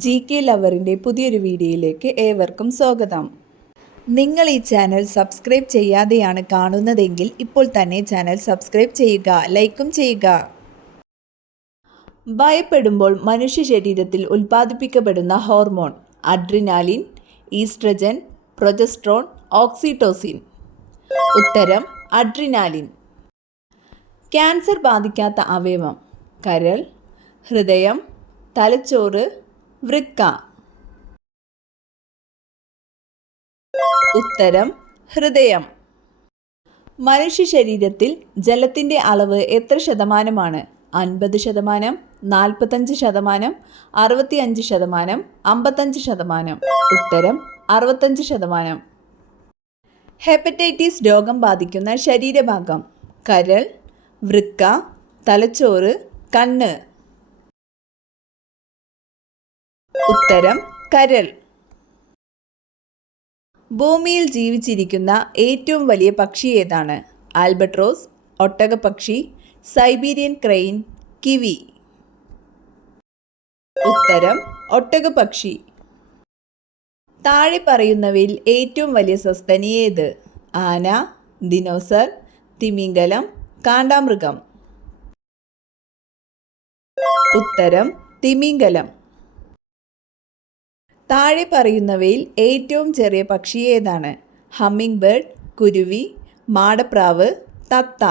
GK ലവറിൻ്റെ പുതിയൊരു വീഡിയോയിലേക്ക് ഏവർക്കും സ്വാഗതം. നിങ്ങൾ ഈ ചാനൽ സബ്സ്ക്രൈബ് ചെയ്യാതെയാണ് കാണുന്നതെങ്കിൽ ഇപ്പോൾ തന്നെ ചാനൽ സബ്സ്ക്രൈബ് ചെയ്യുക, ലൈക്കും ചെയ്യുക. ഭയപ്പെടുമ്പോൾ മനുഷ്യ ശരീരത്തിൽ ഉൽപ്പാദിപ്പിക്കപ്പെടുന്ന hormone adrenaline, oestrogen, progesterone, oxytocin. ഉത്തരം അഡ്രിനാലിൻ. ക്യാൻസർ ബാധിക്കാത്ത അവയവം കരൾ, ഹൃദയം, തലച്ചോറ്, വൃക്ക. ഉത്തരം ഹൃദയം. മനുഷ്യ ശരീരത്തിൽ ജലത്തിൻ്റെ അളവ് എത്ര ശതമാനമാണ്? 50%, 45%, 65%, 55%. ഉത്തരം 65%. ഹെപ്പറ്റൈറ്റിസ് രോഗം ബാധിക്കുന്ന ശരീരഭാഗം കരൾ, വൃക്ക, തലച്ചോറ്, കണ്ണ്. ഉത്തരം കരൾ. ഭൂമിയിൽ ജീവിച്ചിരിക്കുന്ന ഏറ്റവും വലിയ പക്ഷി ഏതാണ്? ആൽബട്രോസ്, ഒട്ടകപ്പക്ഷി, സൈബീരിയൻ ക്രെയിൻ, കിവി. ഉത്തരം ഒട്ടകപ്പക്ഷി. താഴെ പറയുന്നവയിൽ ഏറ്റവും വലിയ സസ്തനി ഏത്? ആന, ദിനോസർ, തിമിംഗലം, കാണ്ടാമൃഗം. ഉത്തരം തിമിംഗലം. താഴെ പറയുന്നവയിൽ ഏറ്റവും ചെറിയ പക്ഷി ഏതാണ്? ഹമ്മിങ് ബേർഡ്, കുരുവി, മാടപ്രാവ്, തത്ത.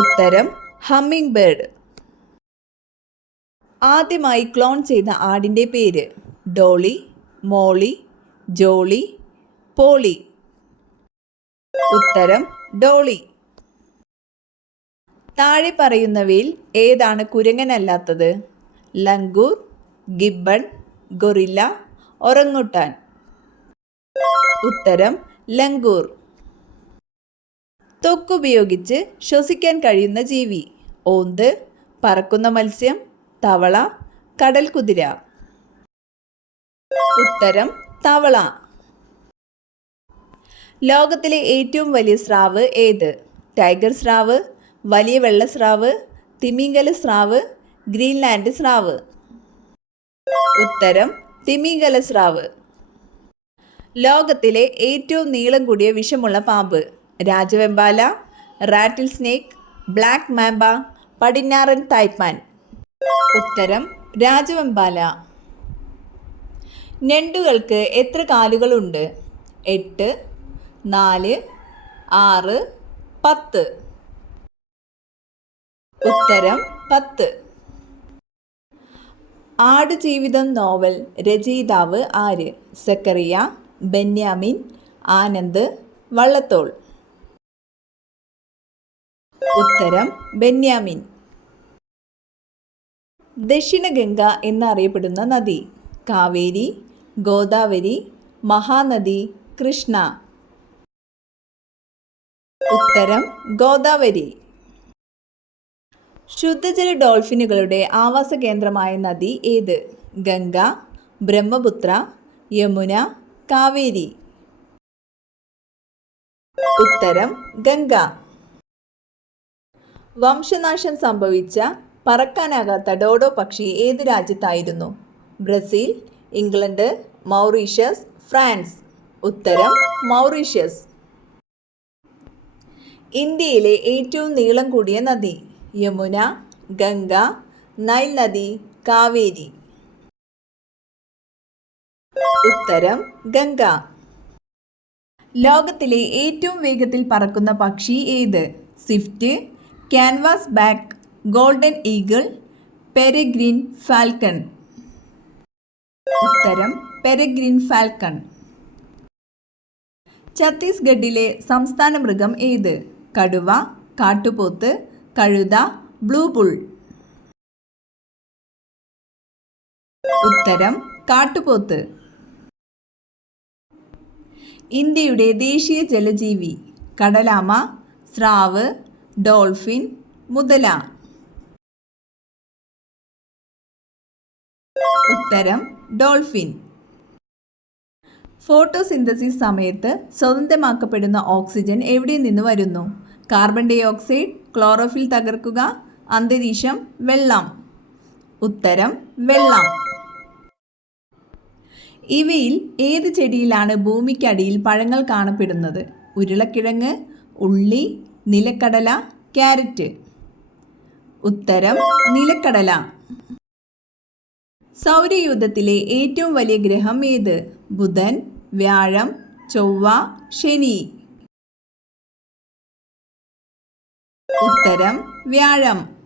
ഉത്തരം ഹമ്മിങ് ബേർഡ്. ആദ്യമായി ക്ലോൺ ചെയ്ത ആടിൻ്റെ പേര്? Dolly, Molly, Jolly, Polly. ഉത്തരം ഡോളി. താഴെ പറയുന്നവയിൽ ഏതാണ് കുരങ്ങനല്ലാത്തത്? Langur, gibbon, gorilla, orangutan. ഉത്തരം ലങ്കൂർ. ത്വക്കുപയോഗിച്ച് ശ്വസിക്കാൻ കഴിയുന്ന ജീവി? ഓന്ത്, പറക്കുന്ന മത്സ്യം, തവള, കടൽ കുതിര. ഉത്തരം തവള. ലോകത്തിലെ ഏറ്റവും വലിയ സ്രാവ് ഏത്? ടൈഗർ സ്രാവ്, വലിയ വെള്ളസ്രാവ്, തിമിംഗല സ്രാവ്, ഗ്രീൻലാൻഡ് സ്രാവ്. ഉത്തരം തിമിംഗല സ്രാവ്. ലോകത്തിലെ ഏറ്റവും നീളം കൂടിയ വിഷമുള്ള പാമ്പ്? രാജവെമ്പാല, റാറ്റിൽ സ്നേക്ക്, ബ്ലാക്ക് മാംബ, പടിഞ്ഞാറൻ തായ്പാൻ. ഉത്തരം രാജവെമ്പാല. ഞണ്ടുകൾക്ക് എത്ര കാലുകളുണ്ട്? 8, 4, 6, 10. ഉത്തരം 10. ആടുജീവിതം നോവൽ രചയിതാവ് ആര്? സക്കറിയ, ബെന്യാമിൻ, ആനന്ദ്, വള്ളത്തോൾ. ഉത്തരം ബെന്യാമിൻ. ദക്ഷിണഗംഗ എന്നറിയപ്പെടുന്ന നദി? കാവേരി, ഗോദാവരി, മഹാനദി, കൃഷ്ണ. ഉത്തരം ഗോദാവരി. ശുദ്ധജല ഡോൾഫിനുകളുടെ ആവാസ കേന്ദ്രമായ നദി ഏത്? ഗംഗ, ബ്രഹ്മപുത്ര, യമുന, കാവേരി. ഉത്തരം ഗംഗ. വംശനാശം സംഭവിച്ച പറക്കാനാകാത്ത ഡോഡോ പക്ഷി ഏത് രാജ്യത്തായിരുന്നു? Brazil, England, Mauritius, France. ഉത്തരം മൗറീഷ്യസ്. ഇന്ത്യയിലെ ഏറ്റവും നീളം കൂടിയ നദി? യമുന, ഗംഗ, നൈൽ നദി, കാവേരി. ഉത്തരം ഗംഗ. ലോകത്തിലെ ഏറ്റവും വേഗത്തിൽ പറക്കുന്ന പക്ഷി ഏത്? Swift, canvas back, golden eagle, peregrine falcon. ഉത്തരം പെരെഗ്രിൻ ഫാൽക്കൺ. ഛത്തീസ്ഗഡിലെ സംസ്ഥാന മൃഗം ഏത്? കടുവ, കാട്ടുപോത്ത്, കഴുത, ബ്ലൂ ബുൾ. ഉത്തരം കാട്ടുപോത്ത്. ഇന്ത്യയുടെ ദേശീയ ജലജീവി? കടലാമ, സ്രാവ്, ഡോൾഫിൻ, മുതല. ഉത്തരം ഡോൾഫിൻ. ഫോട്ടോസിന്തസിസ് സമയത്ത് സ്വതന്ത്രമാക്കപ്പെടുന്ന ഓക്സിജൻ എവിടെ നിന്ന് വരുന്നു? കാർബൺ ഡൈ ഓക്സൈഡ്, ക്ലോറോഫിൽ തകർക്കുക, അന്തരീക്ഷം, വെള്ളം. ഉത്തരം വെള്ളം. ഇവയിൽ ഏത് ചെടിയിലാണ് ഭൂമിക്കടിയിൽ പഴങ്ങൾ കാണപ്പെടുന്നത്? ഉരുളക്കിഴങ്ങ്, ഉള്ളി, നിലക്കടല, ക്യാരറ്റ്. ഉത്തരം നിലക്കടല. സൗരയൂഥത്തിലെ ഏറ്റവും വലിയ ഗ്രഹം ഏത്? ബുധൻ, വ്യാഴം, ചൊവ്വ, ശനി. ഉത്തരം വ്യാഴം.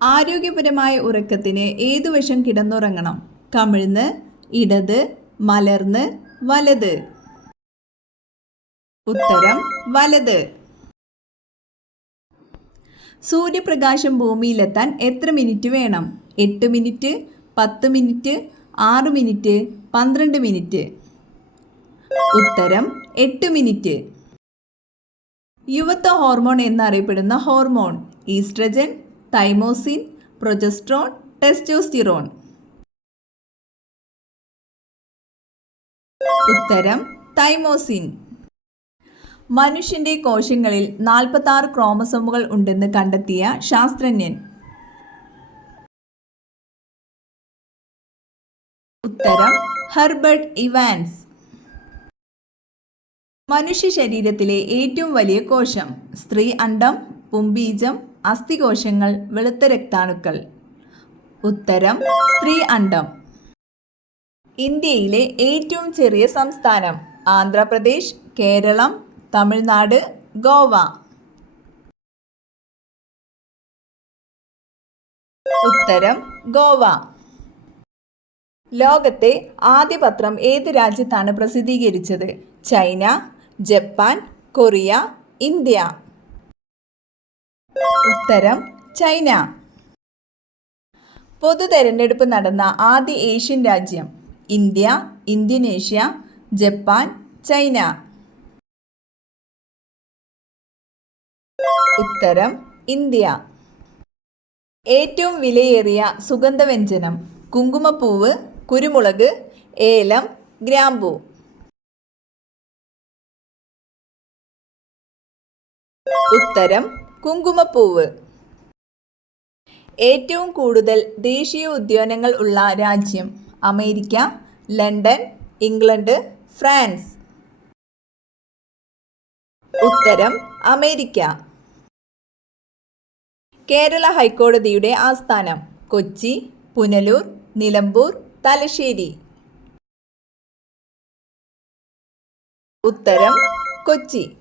ആരോഗ്യപരമായ ഉറക്കത്തിന് ഏതുവശം കിടന്നുറങ്ങണം? കമിഴ്ന്ന്, ഇടത്, മലർന്ന്, വലത്. ഉത്തരം വലത്. സൂര്യപ്രകാശം ഭൂമിയിലെത്താൻ എത്ര മിനിറ്റ് വേണം? 8 മിനിറ്റ്, 10 മിനിറ്റ്, 6 മിനിറ്റ്, 12 മിനിറ്റ്. ഉത്തരം 8 മിനിറ്റ്. യുവത്വ ഹോർമോൺ എന്നറിയപ്പെടുന്ന hormone? Oestrogen, thymosin, progesterone, testosterone. ഉത്തരം തൈമോസിൻ. മനുഷ്യന്റെ കോശങ്ങളിൽ 46 ക്രോമസോമുകൾ ഉണ്ടെന്ന് കണ്ടെത്തിയ ശാസ്ത്രജ്ഞൻ? ഉത്തരം ഹെർബർട്ട് ഇവാൻസ്. മനുഷ്യ ശരീരത്തിലെ ഏറ്റവും വലിയ കോശം? സ്ത്രീ അണ്ഡം, പുംബീജം, അസ്ഥികോശങ്ങൾ, വെളുത്ത രക്താണുക്കൾ. ഉത്തരം സ്ത്രീ അണ്ഡം. ഇന്ത്യയിലെ ഏറ്റവും ചെറിയ സംസ്ഥാനം? ആന്ധ്രാപ്രദേശ്, കേരളം, തമിഴ്നാട്, ഗോവ. ഉത്തരം ഗോവ. ലോകത്തെ ആദ്യ പത്രം ഏത് രാജ്യത്താണ് പ്രസിദ്ധീകരിച്ചത്? China, Japan, Korea, India. ഉത്തരം ചൈന. പൊതു തെരഞ്ഞെടുപ്പ് നടന്ന ആദ്യ ഏഷ്യൻ രാജ്യം? India, Indonesia, Japan, China. ഉത്തരം ഇന്ത്യ. ഏറ്റവും വിലയേറിയ സുഗന്ധവ്യഞ്ജനം? കുങ്കുമപ്പൂവ്, കുരുമുളക്, ഏലം, ഗ്രാമ്പൂ. ഉത്തരം കുങ്കുമപ്പൂവ്. ഏറ്റവും കൂടുതൽ ദേശീയ ഉദ്യാനങ്ങൾ ഉള്ള രാജ്യം? America, London, England, France. ഉത്തരം അമേരിക്ക. കേരള ഹൈക്കോടതിയുടെ ആസ്ഥാനം? കൊച്ചി, പുനലൂർ, നിലമ്പൂർ, തലശ്ശേരി. ഉത്തരം കൊച്ചി.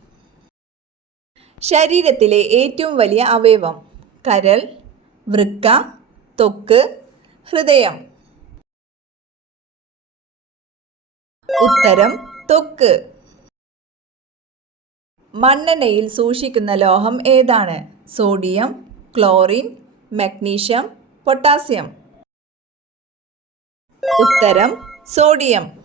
ശരീരത്തിലെ ഏറ്റവും വലിയ അവയവം? കരൾ, വൃക്ക, ത്വക്ക്, ഹൃദയം. ഉത്തരം ത്വക്ക്. മണ്ണെണ്ണയിൽ സൂക്ഷിക്കുന്ന ലോഹം ഏതാണ്? Sodium, chlorine, magnesium, potassium. ഉത്തരം സോഡിയം.